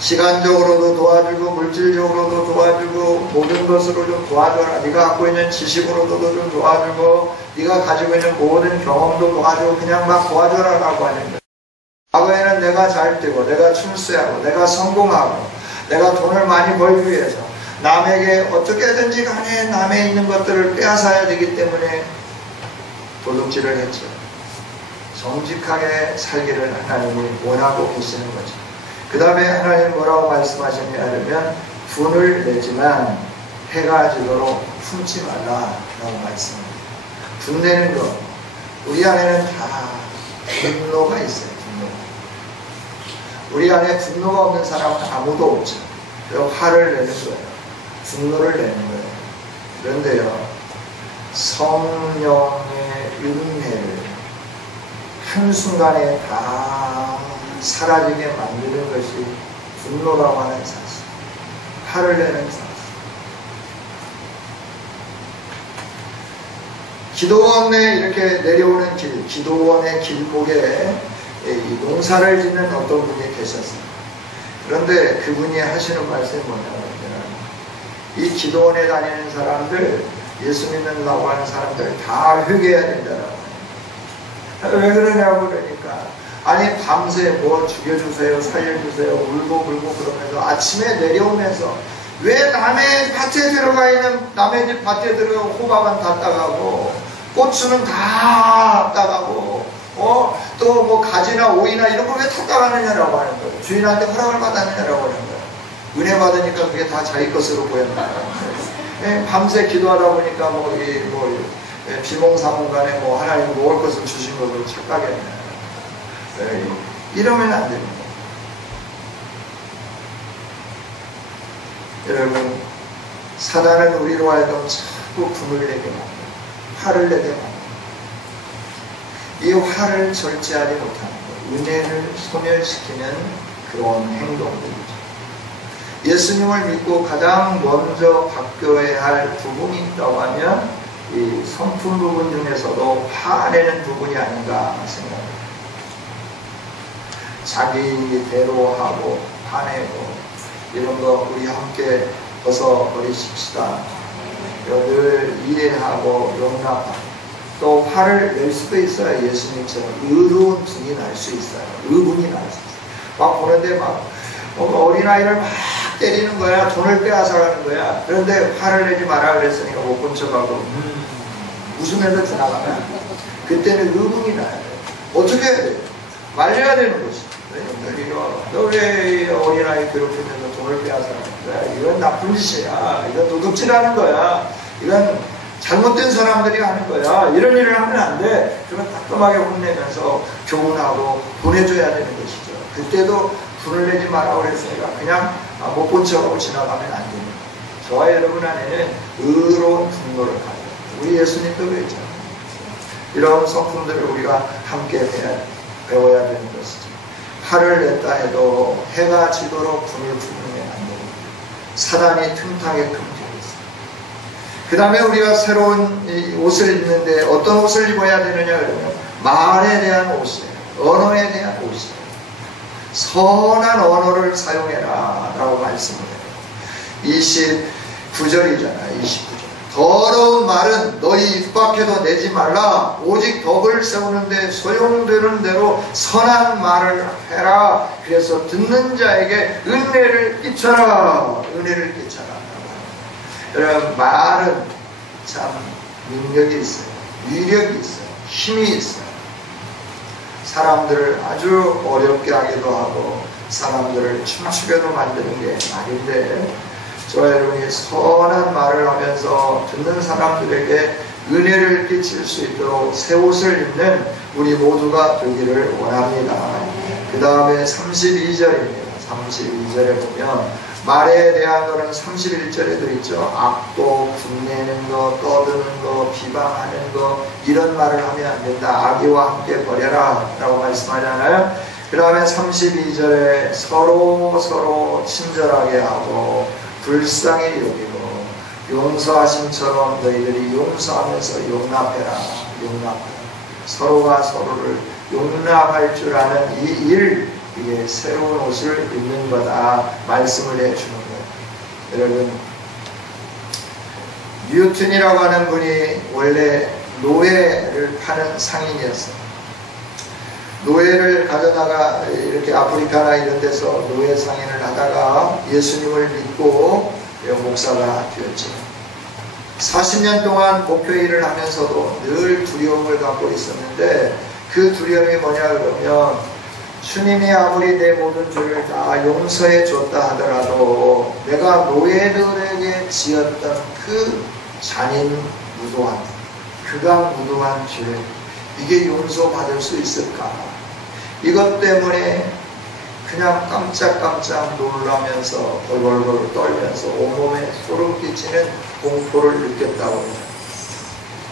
시간적으로도 도와주고, 물질적으로도 도와주고, 모든 것으로 좀 도와줘라. 네가 갖고 있는 지식으로도 좀 도와주고, 네가 가지고 있는 모든 경험도 도와주고, 그냥 막 도와줘라 라고 하는 거예요. 과거에는 내가 잘 되고, 내가 출세하고, 내가 성공하고, 내가 돈을 많이 벌기 위해서 남에게 어떻게든지 간에 남에 있는 것들을 빼앗아야 되기 때문에 도둑질을 했죠. 정직하게 살기를 하나님이 원하고 계시는 거죠. 그 다음에 하나님 뭐라고 말씀하셨냐 하면 분을 내지만 해가 지도록 품지 말라라고 말씀합니다. 분내는 것, 우리 안에는 다 분노가 있어요. 분노. 우리 안에 분노가 없는 사람은 아무도 없죠. 그래서 화를 내는 거예요. 분노를 내는 거예요. 그런데요, 성령의 은혜를 한순간에 다 사라지게 만드는 것이 분노라고 하는 사실, 화를 내는 사실. 기도원에 이렇게 내려오는 길, 기도원의 길목에 이 농사를 짓는 어떤 분이 계셨어요. 그런데 그분이 하시는 말씀이 뭐냐면, 이 기도원에 다니는 사람들, 예수 믿는다고 하는 사람들 다 회개해야 된다라고. 왜 그러냐고 그러니까, 아니 밤새 뭐 죽여주세요, 살려주세요, 울고 불고 그러면서 아침에 내려오면서 왜 남의 밭에 들어가 있는, 남의 집 밭에 들어가 호박은 다 따가고 고추는 다 따가고 또 뭐 가지나 오이나 이런 걸 왜 다 따가느냐라고 하는 거예요. 주인한테 허락을 받았느냐라고 하는 거예요. 은혜 받으니까 그게 다 자기 것으로 보였나. 밤새 기도하다 보니까 비몽사몽간에 하나님 먹을 것을 주신 것으로 착각했네. 이러면 안 됩니다. 여러분, 사단은 우리로 하여금 자꾸 분을 내게 만듭니다. 화를 내게 만듭니다. 이 화를 절제하지 못하는 것, 은혜를 소멸시키는 그런 행동들이죠. 예수님을 믿고 가장 먼저 바뀌어야 할 부분이 있다고 하면 이 성품 부분 중에서도 화내는 부분이 아닌가 생각합니다. 자기대로 하고 화내고 이런 거 우리 함께 벗어버리십시다. 늘 이해하고 용납하고 또 화를 낼 수도 있어요. 예수님처럼 의로운 분이 날 수 있어요. 의분이 날 수 있어요. 막 보는데 막 어린아이를 막 때리는 거야. 돈을 빼앗아가는 거야. 그런데 화를 내지 마라 그랬으니까 못 본 척하고 웃으면서 지나가면 그때는 의분이 나야 돼요. 어떻게 해야 돼요? 말려야 되는 것이죠. 너 왜 어린아이 괴롭히면서 돈을 빼앗아가는 거야? 이건 나쁜 짓이야. 이건 도둑질하는 거야. 이건 잘못된 사람들이 하는 거야. 이런 일을 하면 안 돼. 그러면 따끔하게 혼내면서 교훈하고 보내줘야 되는 것이죠. 그때도 분을 내지 말라고 그랬으니까 그냥 못 본 척하고 지나가면 안 됩니다. 저와 여러분 안에는 의로운 분노를 가져요. 우리 예수님도 그랬잖아요. 이런 성품들을 우리가 함께 배워야 되는 것이죠. 화를 냈다 해도 해가 지도록 분을 품으면 안 됩니다. 사단이 틈타게끔 되어 있습니다. 그 다음에 우리가 새로운 옷을 입는데 어떤 옷을 입어야 되느냐 그러면 말에 대한 옷이에요. 언어에 대한 옷이에요. 선한 언어를 사용해라 라고 말씀을 해요. 29절이잖아요. 29절. 더러운 말은 너희 입 밖에도 내지 말라. 오직 덕을 세우는데 소용되는 대로 선한 말을 해라. 그래서 듣는 자에게 은혜를 끼쳐라. 은혜를 끼쳐라. 여러분, 말은 참 능력이 있어요. 위력이 있어요. 힘이 있어요. 사람들을 아주 어렵게 하기도 하고 사람들을 춤추게도 만드는 게 말인데, 저와 여러분이 선한 말을 하면서 듣는 사람들에게 은혜를 끼칠 수 있도록 새 옷을 입는 우리 모두가 되기를 원합니다. 그 다음에 32절입니다. 32절에 보면 말에 대한 거는 31절에도 있죠. 악도, 분내는 거, 떠드는 거, 비방하는 거, 이런 말을 하면 안 된다. 악의와 함께 버려라 라고 말씀하잖아요. 그 다음에 32절에 서로 친절하게 하고 불쌍히 여기고 용서하심처럼 너희들이 용서하면서 용납해라. 서로가 서로를 용납할 줄 아는 이 일, 이게 새로운 옷을 입는 거다 말씀을 해주는 거예요. 여러분, 뉴튼이라고 하는 분이 원래 노예를 파는 상인이었어요. 노예를 가져다가 이렇게 아프리카나 이런 데서 노예 상인을 하다가 예수님을 믿고 목사가 되었죠. 40년 동안 목회 일을 하면서도 늘 두려움을 갖고 있었는데, 그 두려움이 뭐냐 그러면 주님이 아무리 내 모든 죄를 다 용서해 줬다 하더라도 내가 노예들에게 지었던 그 잔인 무도한, 그가 무도한 죄, 이게 용서받을 수 있을까? 이것 때문에 그냥 깜짝깜짝 놀라면서 벌벌벌 떨면서 온몸에 소름 끼치는 공포를 느꼈다고 해요.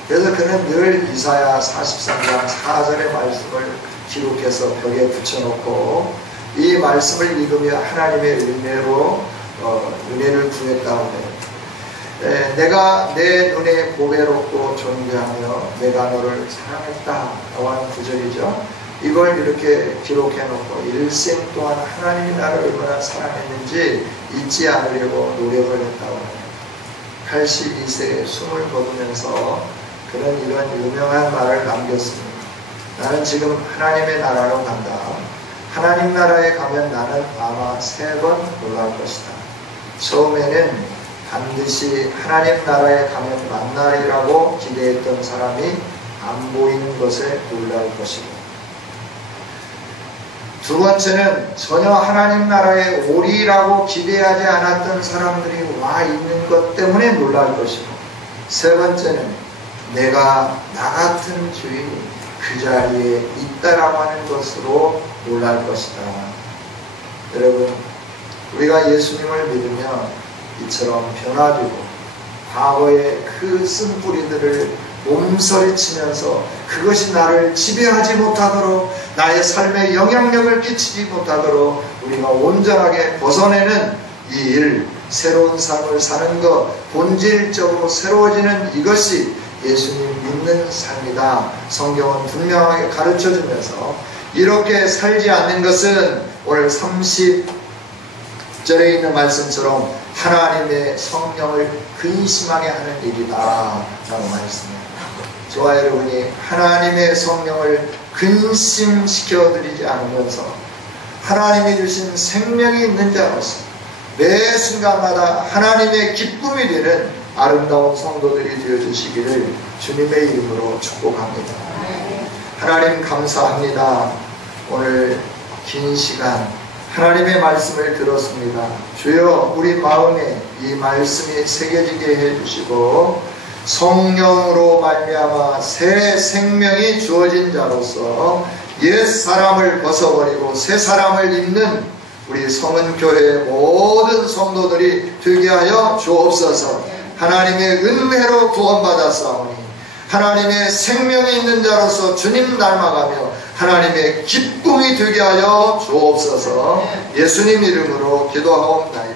그래서 그는 늘 이사야 43장 4절의 말씀을 기록해서 벽에 붙여놓고 이 말씀을 읽으며 하나님의 은혜로 은혜를 구했다고 해요. 내가 내 눈에 보배롭고 존귀하며 내가 너를 사랑했다 라고 하는 구절이죠. 이걸 이렇게 기록해 놓고 일생 동안 하나님이 나를 얼마나 사랑했는지 잊지 않으려고 노력을 했다고 해요. 82세에 숨을 거두면서 그는 이런 유명한 말을 남겼습니다. 나는 지금 하나님의 나라로 간다. 하나님 나라에 가면 나는 아마 3번 놀랄 것이다. 처음에는 반드시 하나님 나라에 가면 만나리라고 기대했던 사람이 안 보이는 것에 놀랄 것이고, 두 번째는 전혀 하나님 나라에 오리라고 기대하지 않았던 사람들이 와 있는 것 때문에 놀랄 것이고, 세 번째는 내가 나 같은 주인이 그 자리에 있다라고 하는 것으로 놀랄 것이다. 여러분, 우리가 예수님을 믿으면 이처럼 변화되고 과거의 그 쓴뿌리들을 몸서리치면서 그것이 나를 지배하지 못하도록, 나의 삶에 영향력을 끼치지 못하도록 우리가 온전하게 벗어내는 이 일, 새로운 삶을 사는 것, 본질적으로 새로워지는 이것이 예수님 믿는 삶이다. 성경은 분명하게 가르쳐주면서 이렇게 살지 않는 것은 오늘 30절에 있는 말씀처럼 하나님의 성령을 근심하게 하는 일이다 라고 말씀합니다. 저와 여러분이 하나님의 성령을 근심시켜 드리지 않으면서 하나님이 주신 생명이 있는 자로서 매 순간마다 하나님의 기쁨이 되는 아름다운 성도들이 되어주시기를 주님의 이름으로 축복합니다. 하나님 감사합니다. 오늘 긴 시간 하나님의 말씀을 들었습니다. 주여, 우리 마음에 이 말씀이 새겨지게 해주시고 성령으로 말미암아 새 생명이 주어진 자로서 옛 사람을 벗어버리고 새 사람을 입는 우리 성은교회의 모든 성도들이 되게 하여 주옵소서. 하나님의 은혜로 구원받았사오니 하나님의 생명이 있는 자로서 주님 닮아가며 하나님의 기쁨이 되게 하여 주옵소서. 예수님 이름으로 기도하옵나이다.